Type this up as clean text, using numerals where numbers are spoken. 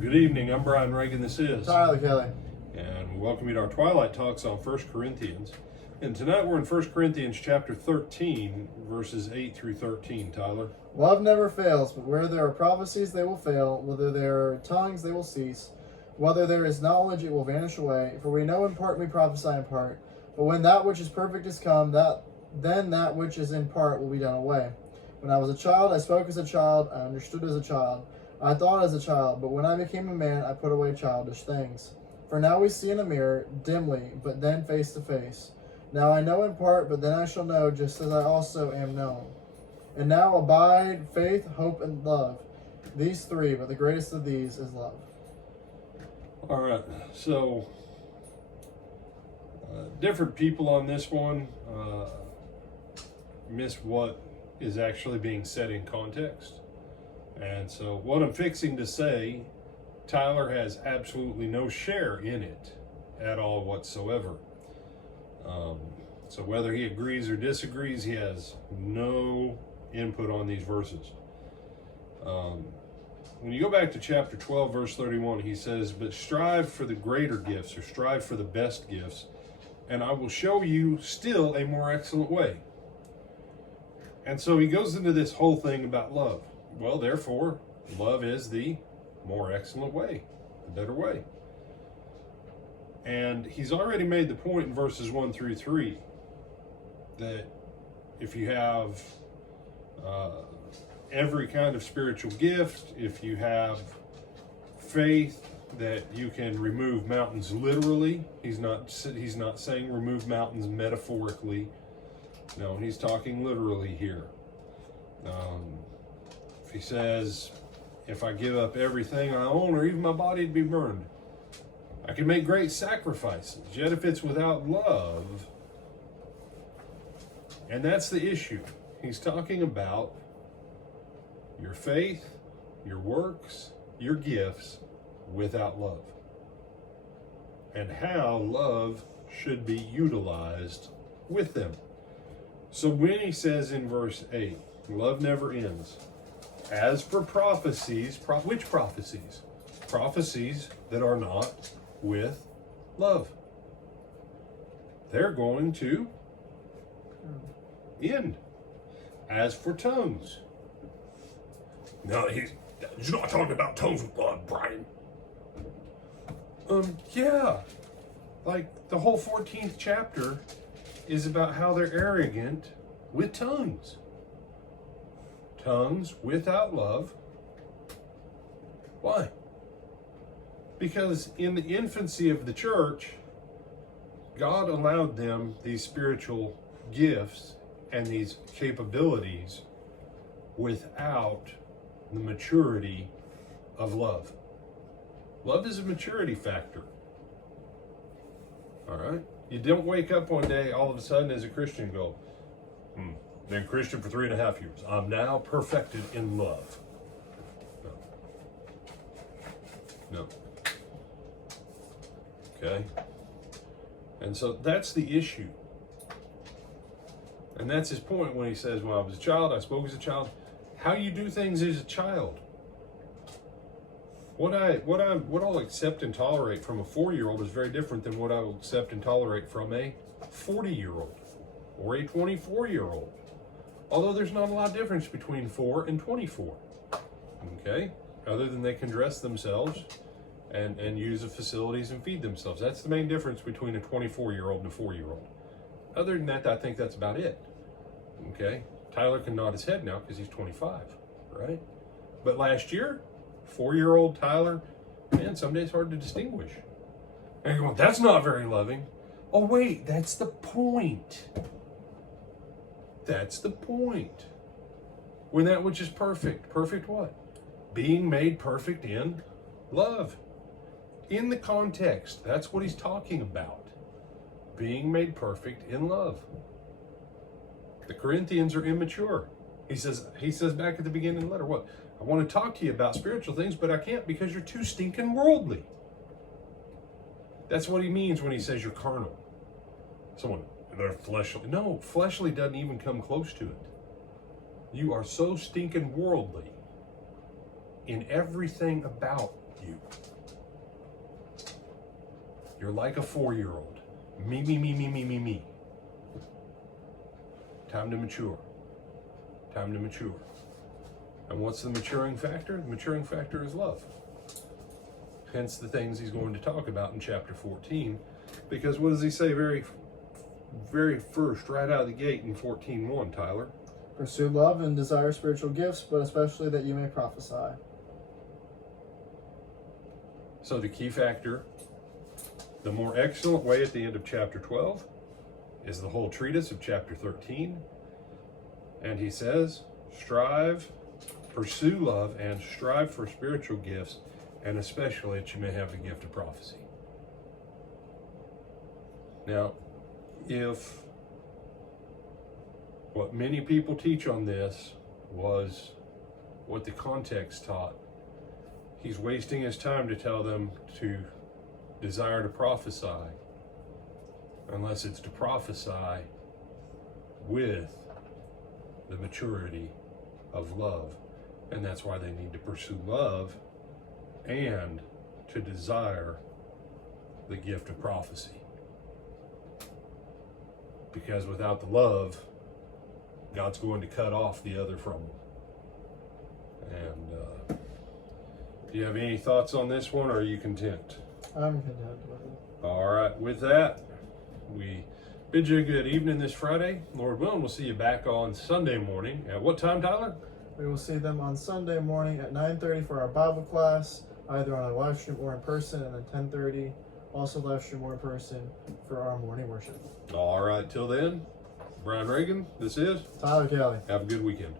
Good evening, I'm Brian Reagan, this is Tyler Kelly. and we welcome you to our Twilight Talks on 1 Corinthians. And tonight we're in 1 Corinthians chapter 13, verses 8 through 13, Tyler. Love never fails, but where there are prophecies they will fail, whether there are tongues they will cease, whether there is knowledge it will vanish away. For we know in part, we prophesy in part, but when that which is perfect is come, then that which is in part will be done away. When I was a child, I spoke as a child, I understood as a child, I thought as a child, but when I became a man, I put away childish things. For now we see in a mirror, dimly, but then face to face. Now I know in part, but then I shall know, just as I also am known. And now abide faith, hope, and love. These three, but the greatest of these is love. All right, so different people on this one miss what is actually being said in context. And so what I'm fixing to say, Tyler has absolutely no share in it at all whatsoever. So whether he agrees or disagrees, he has no input on these verses. When you go back to chapter 12, verse 31, he says, "But strive for the greater gifts," or strive for the best gifts, "and I will show you still a more excellent way." And so he goes into this whole thing about love. Well, therefore, love is the more excellent way, the better way. And he's already made the point in verses 1 through 3 that if you have every kind of spiritual gift, if you have faith, that you can remove mountains literally. He's not saying remove mountains metaphorically. No, he's talking literally here. If he says, if I give up everything I own or even my body to be burned, I can make great sacrifices, yet if it's without love, and that's the issue. He's talking about your faith, your works, your gifts without love, and how love should be utilized with them. So when he says in verse 8, love never ends. As for prophecies, which prophecies? Prophecies that are not with love. They're going to end. As for tongues. No, he's not talking about tongues with blood, Brian. Yeah. Like the whole 14th chapter is about how they're arrogant with tongues. Tongues without love. Why? Because in the infancy of the church, God allowed them these spiritual gifts and these capabilities without the maturity of love. Love is a maturity factor. All right? You don't wake up one day all of a sudden as a Christian and go, been Christian for 3.5 years. I'm now perfected in love. No. Okay? And so that's the issue. And that's his point when he says, when I was a child, I spoke as a child. How you do things as a child. What I'll accept and tolerate from a 4-year-old is very different than what I will accept and tolerate from a 40-year-old or a 24-year-old. Although there's not a lot of difference between 4 and 24. Okay? Other than they can dress themselves and use the facilities and feed themselves. That's the main difference between a 24-year-old and a 4-year-old. Other than that, I think that's about it. Okay? Tyler can nod his head now because he's 25, right? But last year, 4-year-old Tyler, man, some days hard to distinguish. And you're going, that's not very loving. Oh, wait, that's the point. That's the point. When that which is perfect. Perfect what? Being made perfect in love. In the context, that's what he's talking about. Being made perfect in love. The Corinthians are immature. He says back at the beginning of the letter, what? I want to talk to you about spiritual things, but I can't because you're too stinking worldly. That's what he means when he says you're carnal. Someone, they're fleshly. No, fleshly doesn't even come close to it. You are so stinking worldly in everything about you. You're like a 4-year-old. Me, me, me, me, me, me, me. Time to mature. Time to mature. And what's the maturing factor? The maturing factor is love. Hence the things he's going to talk about in chapter 14. Because what does he say very first, right out of the gate in 14:1, Tyler? Pursue love and desire spiritual gifts, but especially that you may prophesy. So the key factor, the more excellent way at the end of chapter 12 is the whole treatise of chapter 13. And he says, pursue love and strive for spiritual gifts, and especially that you may have the gift of prophecy. Now, if what many people teach on this was what the context taught, he's wasting his time to tell them to desire to prophesy, unless it's to prophesy with the maturity of love. And that's why they need to pursue love and to desire the gift of prophecy. Because without the love, God's going to cut off the other from them. And do you have any thoughts on this one, or are you content? I'm content with it. All right, with that, we bid you a good evening this Friday. Lord willing, we'll see you back on Sunday morning. At what time, Tyler? We will see them on Sunday morning at 9:30 for our Bible class, either on a live stream or in person, and then 10:30 also live stream or in person for our morning worship. All right, till then, Brian Reagan, this is Tyler Kelly. Have a good weekend.